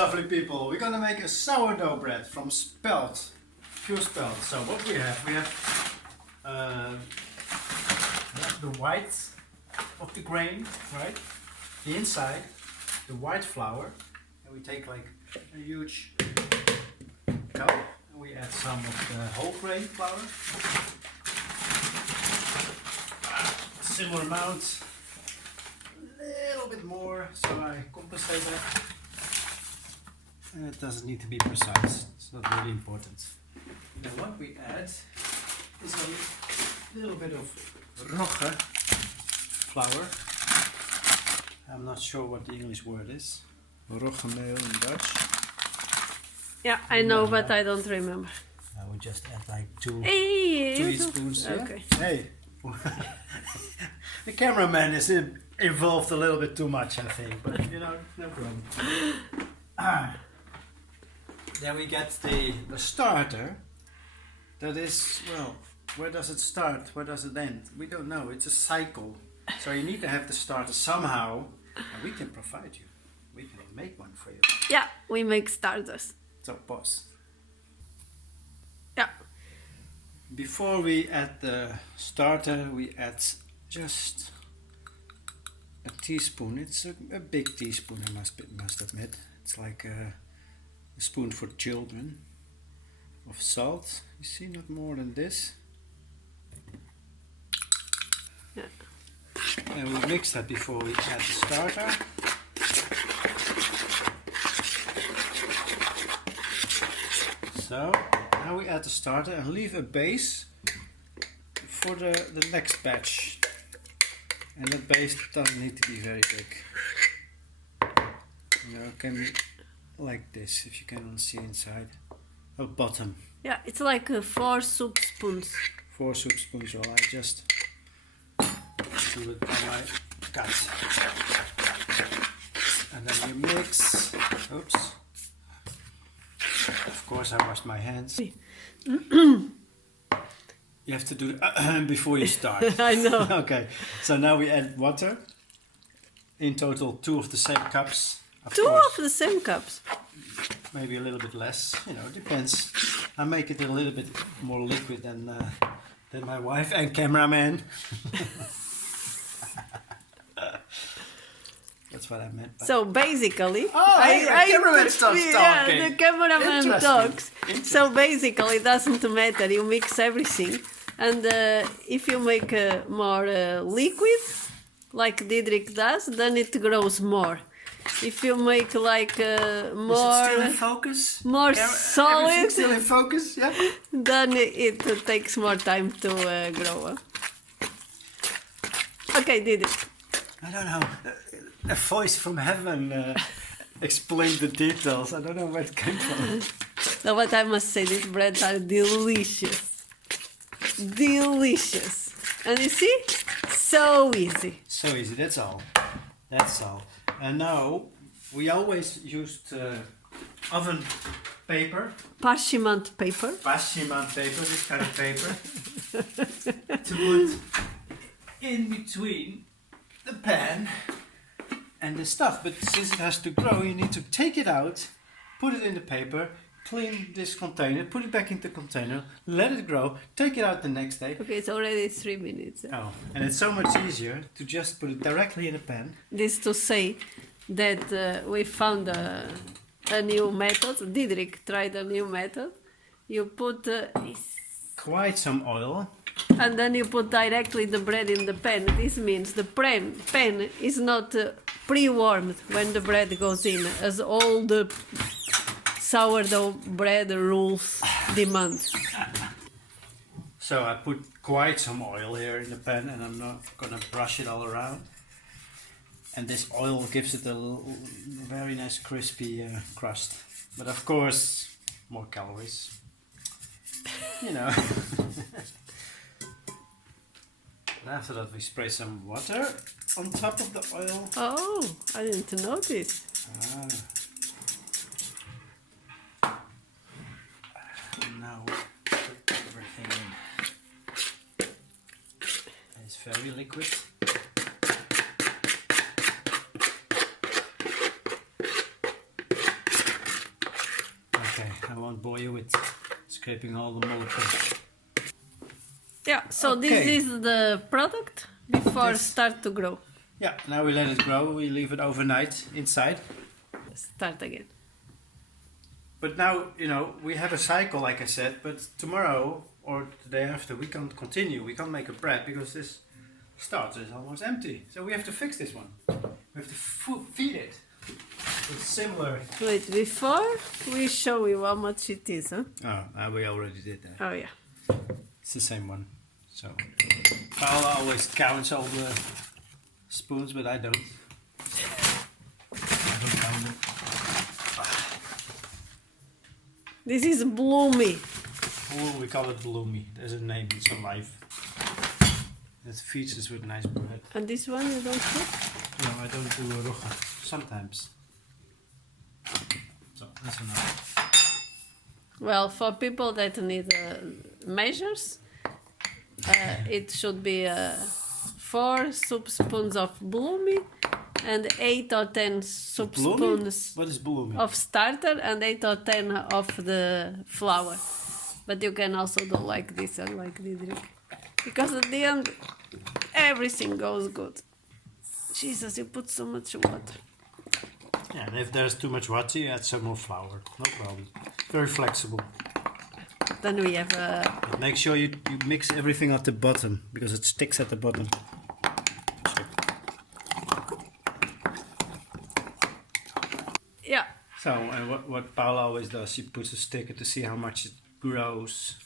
Lovely people, we're gonna make a sourdough bread from spelt, pure spelt. So what we have the white of the grain, right? The inside, the white flour, and we take like a huge cup and we add some of the whole grain flour. Similar amount, a little bit more, so I compensate that. And it doesn't need to be precise, it's not really important. Then what we add is a little bit of rogge flour. I'm not sure what the English word is. Roggemeel in Dutch. Yeah, I know, but I don't remember. I would just add like two Hey, teaspoons. okay. Yeah? Hey, the cameraman is involved a little bit too much, I think, but you know, no problem. Then we get the starter. That is, well, where does it start? Where does it end? We don't know. It's a cycle. So you need to have the starter somehow, and we can provide you. We can make one for you. Yeah, we make starters. So pause. Yeah. Before we add the starter, we add just a teaspoon. It's a big teaspoon, I must admit. It's like a spoon for children of salt. You see, not more than this. Yeah. And we mix that before we add the starter. So now we add the starter and leave a base for the next batch. And that base doesn't need to be very big. You know, it can be like this, if you can see inside. At bottom. Yeah, it's like 4 soup spoons. 4 soup spoons, well, I just do it on my cuts. And then you mix. Oops. Of course I washed my hands. You have to do it before you start. I know. Okay, so now we add water. In total 2 of the same cups. Two of the same cups. Maybe a little bit less, you know, it depends. I make it a little bit more liquid than my wife and cameraman. That's what I meant. So basically, the cameraman starts talking. Yeah, the cameraman talks. So basically, it doesn't matter. You mix everything, and if you make more liquid, like Diederik does, then it grows more. If you make like more, is it still in focus? More solid, everything's still in focus, yeah. Then it takes more time to grow. Okay, Diederik. I don't know. A voice from heaven explained the details. I don't know where it came from. No, but I must say, these breads are delicious. Delicious. And you see? So easy. So easy, that's all. That's all. And now, we always used oven paper. Parchment paper. Parchment paper, this kind of paper. To put in between the pan and the stuff. But since it has to grow, you need to take it out, put it in the paper, clean this container, put it back into the container, let it grow, take it out the next day. Okay, it's already 3 minutes. Oh, and it's so much easier to just put it directly in the pan. This to say that we found a new method. Diederik tried a new method. You put Quite some oil. and then you put directly the bread in the pan. This means the pan is not pre-warmed when the bread goes in, as all the sourdough bread rules demand. So I put quite some oil here in the pan, and I'm not gonna brush it all around. And this oil gives it a very nice crispy crust. But of course, more calories. You know. And after that we spray some water on top of the oil. Oh, I didn't notice. And now put everything in. It's very liquid. scraping all the molecules. Yeah, so Okay. this is the product before This- start to grow. Yeah, now we let it grow. We leave it overnight inside. Start again. But now, you know, we have a cycle, like I said, but tomorrow or the day after we can't continue. We can't make a bread because this starter is almost empty. So we have to fix this one. We have to feed it with similar... Wait, before we show you how much it is, huh? Oh, we already did that. Oh yeah. It's the same one. So Paula always counts all the spoons, but I don't. I don't count them. This is bloomy. Oh, we call it bloomy. There's a name, it's alive. It feeds us with nice bread. And this one you don't put? No, I don't do roggen. Sometimes. So, that's enough. Well, for people that need measures, it should be 4 soup spoons of bloomy and 8 or 10 soup Bloomy? spoons What is bloomy? of starter and 8 or 10 of the flour. But you can also do like this and like Didrik. Because at the end, everything goes good. Jesus, you put so much water. Yeah, and if there's too much water, you add some more flour. No problem. Very flexible. Then we have But make sure you mix everything at the bottom, because it sticks at the bottom. yeah. So, what Paula always does, she puts a sticker to see how much it grows.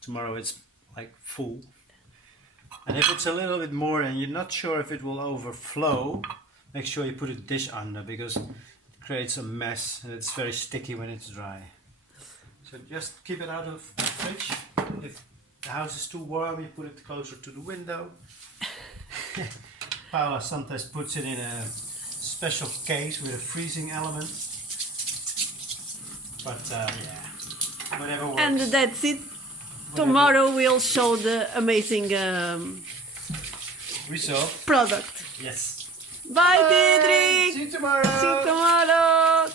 Tomorrow it's like full. And if it's a little bit more and you're not sure if it will overflow, make sure you put a dish under, because it creates a mess and it's very sticky when it's dry. So just keep it out of the fridge. If the house is too warm, you put it closer to the window. Paula sometimes puts it in a special case with a freezing element. But yeah, whatever works. And that's it. Tomorrow we'll show the amazing Result. product. Yes. Bye, Didrik! See you tomorrow. See you tomorrow!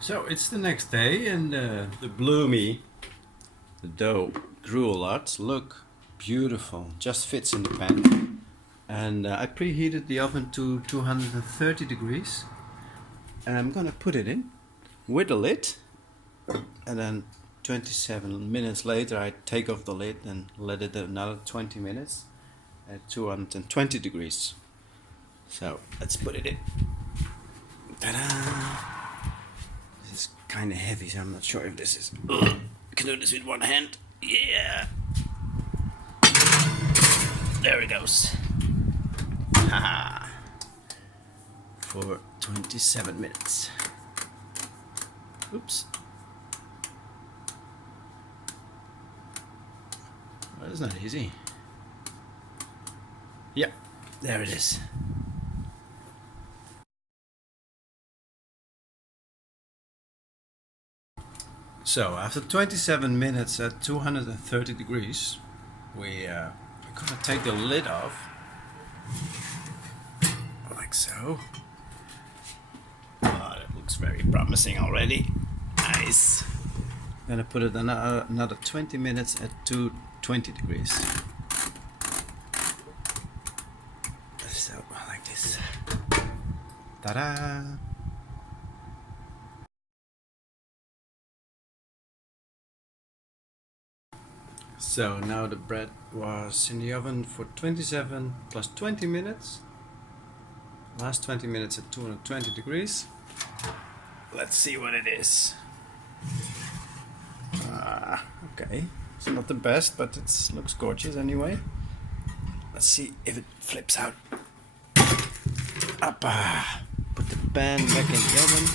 So it's the next day, and the bloomy, the dough grew a lot. Look, beautiful, just fits in the pan. And I preheated the oven to 230 degrees, and I'm gonna put it in with the lid, and then 27 minutes later I take off the lid and let it another 20 minutes at 220 degrees. So let's put it in. Ta-da! This is kind of heavy, so I'm not sure if this is... I can do this with one hand. Yeah! There it goes. Haha! For 27 minutes. Oops. Well, that's not easy. Yeah, there it is. So after 27 minutes at 230 degrees, we're gonna take the lid off, like so. Oh, that looks very promising already. Nice. Gonna put it another 20 minutes at 220 degrees. So like this. Ta-da! So now the bread was in the oven for 27 plus 20 minutes. Last 20 minutes at 220 degrees. Let's see what it is. Okay. It's not the best, but it looks gorgeous anyway. Let's see if it flips out. Appa! Put the pan back in the oven.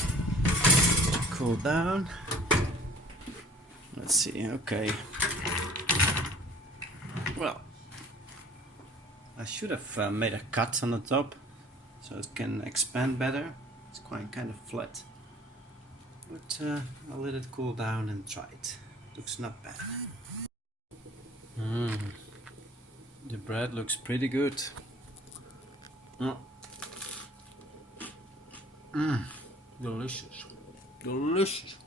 Cool down. Let's see, okay. Well, I should have made a cut on the top so it can expand better. It's quite kind of flat. But I'll let it cool down and try it. Looks not bad. The bread looks pretty good. Delicious. Delicious.